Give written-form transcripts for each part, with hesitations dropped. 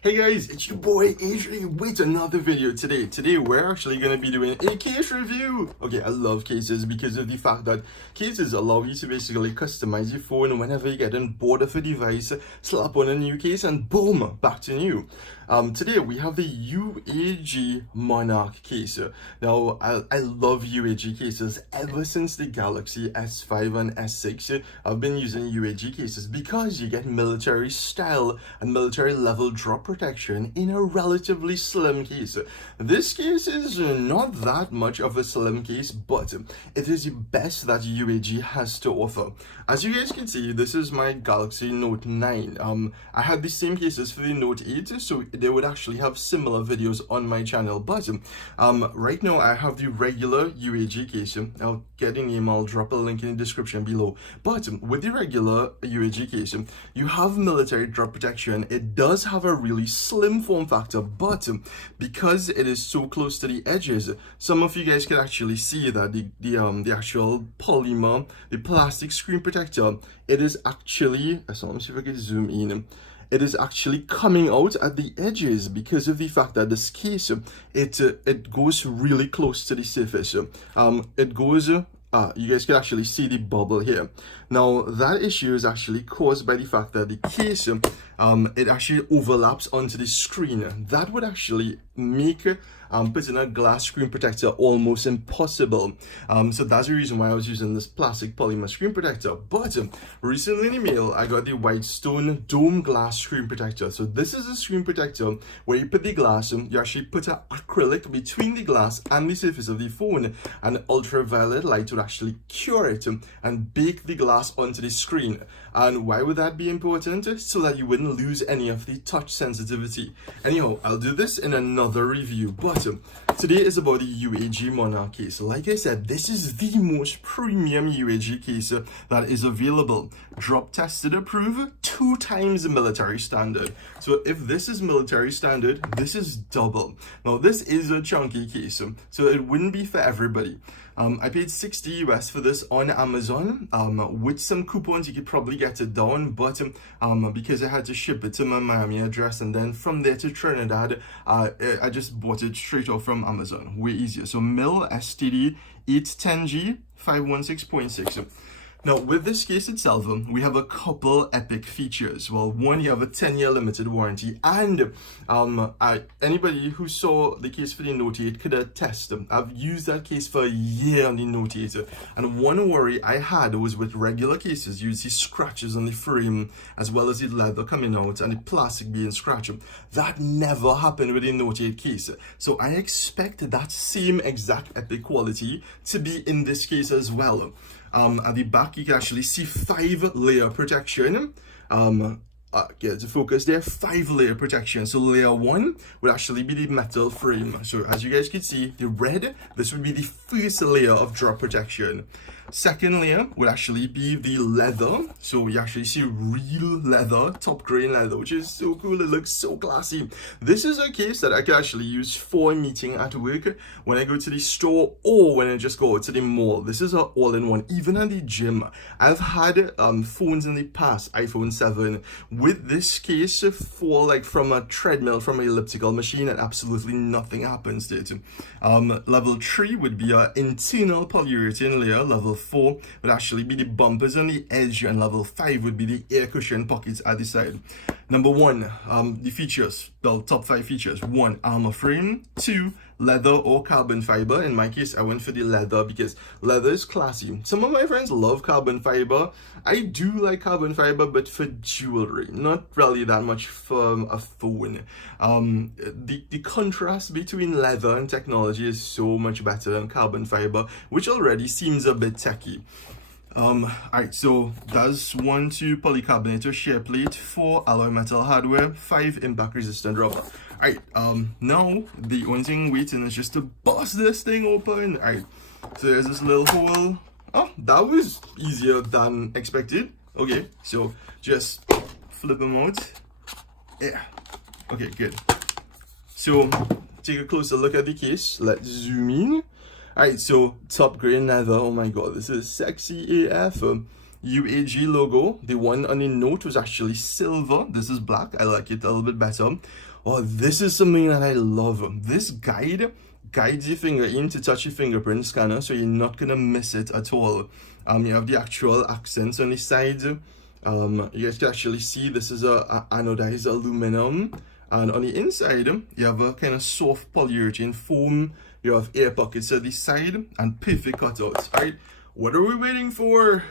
Hey guys, it's your boy Adrian with another video today. Today we're actually going to be doing a case review. Okay, I love cases because of the fact that cases allow you to basically customize your phone whenever you get on board of a device, slap on a new case and boom, back to new. Today we have the UAG Monarch case. Now, I love UAG cases. Ever since the Galaxy S5 and S6, I've been using UAG cases because you get military style and military level drop protection in a relatively slim case. This case is not that much of a slim case, but it is the best that UAG has to offer. As you guys can see, this is my Galaxy Note 9. I had the same cases for the Note 8, so they would actually have similar videos on my channel, but right now I have the regular UAG case. I'll get the name, I'll drop a link in the description below. But with the regular UAG case, you have military drop protection. It does have a really slim form factor, but because it is so close to the edges, some of you guys can actually see that the actual polymer, the plastic screen protector, it is actually, so let me see if I can zoom in. It is actually coming out at the edges because of the fact that this case, it goes really close to the surface. It goes, you guys can actually see the bubble here. Now, that issue is actually caused by the fact that the case, it actually overlaps onto the screen. That would actually make putting a glass screen protector almost impossible. So that's the reason why I was using this plastic polymer screen protector. But recently in the mail, I got the Whitestone dome glass screen protector. So this is a screen protector where you put the glass, you actually put an acrylic between the glass and the surface of the phone, and ultraviolet light would actually cure it and bake the glass onto the screen. And why would that be important? So that you wouldn't lose any of the touch sensitivity. Anyhow, I'll do this in another review, but today is about the UAG Monarch case. Like I said, this is the most premium UAG case that is available. Drop tested, approved, 2 times the military standard. So if this is military standard, this is double. Now this is a chunky case, so it wouldn't be for everybody. I paid $60 US for this on Amazon. With some coupons, you could probably get it down, but because I had to ship it to my Miami address and then from there to Trinidad, I just bought it straight off from Amazon. Way easier. So MIL STD 810G 516.6. Now, with this case itself, we have a couple epic features. Well, one, you have a 10-year limited warranty, and anybody who saw the case for the Note 8 could attest. I've used that case for a year on the Note 8, and one worry I had was with regular cases, you see scratches on the frame, as well as the leather coming out and the plastic being scratched. That never happened with the Note 8 case. So I expect that same exact epic quality to be in this case as well. At the back, you can actually see 5-layer protection. Get to focus there, 5-layer protection. So layer 1 would actually be the metal frame. So as you guys can see, the red, this would be the first layer of drop protection. Second layer would actually be the leather. So we actually see real leather, top grain leather, which is so cool. It looks so classy. This is a case that I can actually use for a meeting at work, when I go to the store, or when I just go to the mall. This is an all-in-one. Even at the gym, I've had phones in the past, iPhone 7, with this case for like from a treadmill, from an elliptical machine, and absolutely nothing happens to it. Level 3 would be an internal polyurethane layer. Level 4 would actually be the bumpers on the edge, and level 5 would be the air cushion pockets at the side. Number 1, the features, the top 5 features. 1, armor frame. 2, leather or carbon fiber. In my case, I went for the leather because leather is classy. Some of my friends love carbon fiber. I do like carbon fiber, but for jewelry, not really that much for a phone. The contrast between leather and technology is so much better than carbon fiber, which already seems a bit techy. Alright, so that's 1, 2 polycarbonate or shear plate, 4 alloy metal hardware, 5 impact resistant rubber. Alright, now the only thing waiting is just to bust this thing open. Alright, so there's this little hole. Oh, that was easier than expected. Okay, so just flip them out. Yeah, okay, good. So take a closer look at the case. Let's zoom in. Alright, so top grain leather. Oh my god, this is sexy AF. UAG logo. The one on the note was actually silver. This is black. I like it a little bit better. Oh, this is something that I love. This guide guides your finger in to touch your fingerprint scanner, so you're not gonna miss it at all. You have the actual accents on the side. You guys can actually see this is a anodized aluminum, and on the inside you have a kind of soft polyurethane foam. You have air pockets at the side and perfect cutouts. All right, what are we waiting for?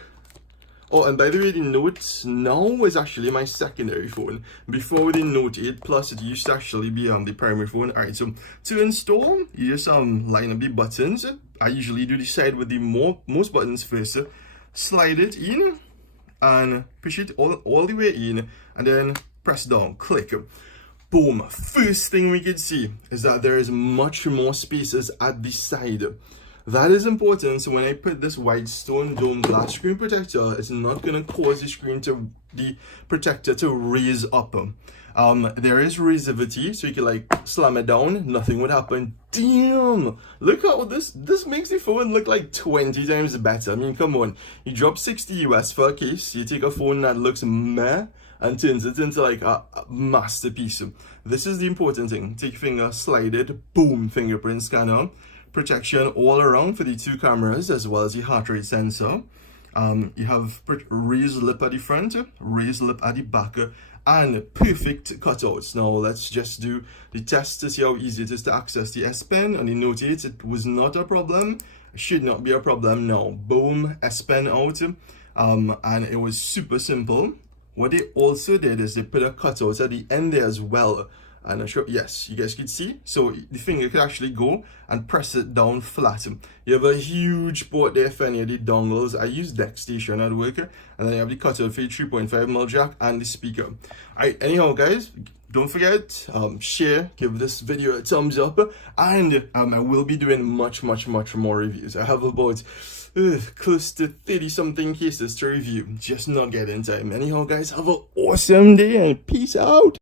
Oh, and by the way, the Note now is actually my secondary phone. Before the Note 8 Plus, it used to actually be the primary phone. Alright, so to install, you just line up the buttons. I usually do the side with the most buttons first. Slide it in and push it all the way in, and then press down, click. Boom. First thing we can see is that there is much more spaces at the side. That is important, so when I put this white stone dome glass screen protector, it's not going to cause the protector to raise up. There is resivity, so you can like slam it down, nothing would happen. Damn! Look how this makes the phone look like 20 times better. I mean, come on. You drop 60 US for a case, you take a phone that looks meh and turns it into like a masterpiece. This is the important thing. Take your finger, slide it, boom, fingerprint scanner. Protection all around for the two cameras as well as the heart rate sensor. You have raised lip at the front, raised lip at the back, and perfect cutouts. Now let's just do the test to see how easy it is to access the S Pen. On the Note 8, it was not a problem. It should not be a problem now. Boom, S Pen out, and it was super simple. What they also did is they put a cutout at the end there as well. And I'm sure, yes, you guys could see. So the finger could actually go and press it down flat. You have a huge port there for any of the dongles. I use Deck Station at work. And then you have the cutout for the 3.5mm jack and the speaker. Alright, anyhow guys, don't forget, share, give this video a thumbs up. And I will be doing much more reviews. I have about close to 30 something cases to review. Just not getting time. Anyhow guys, have an awesome day and peace out.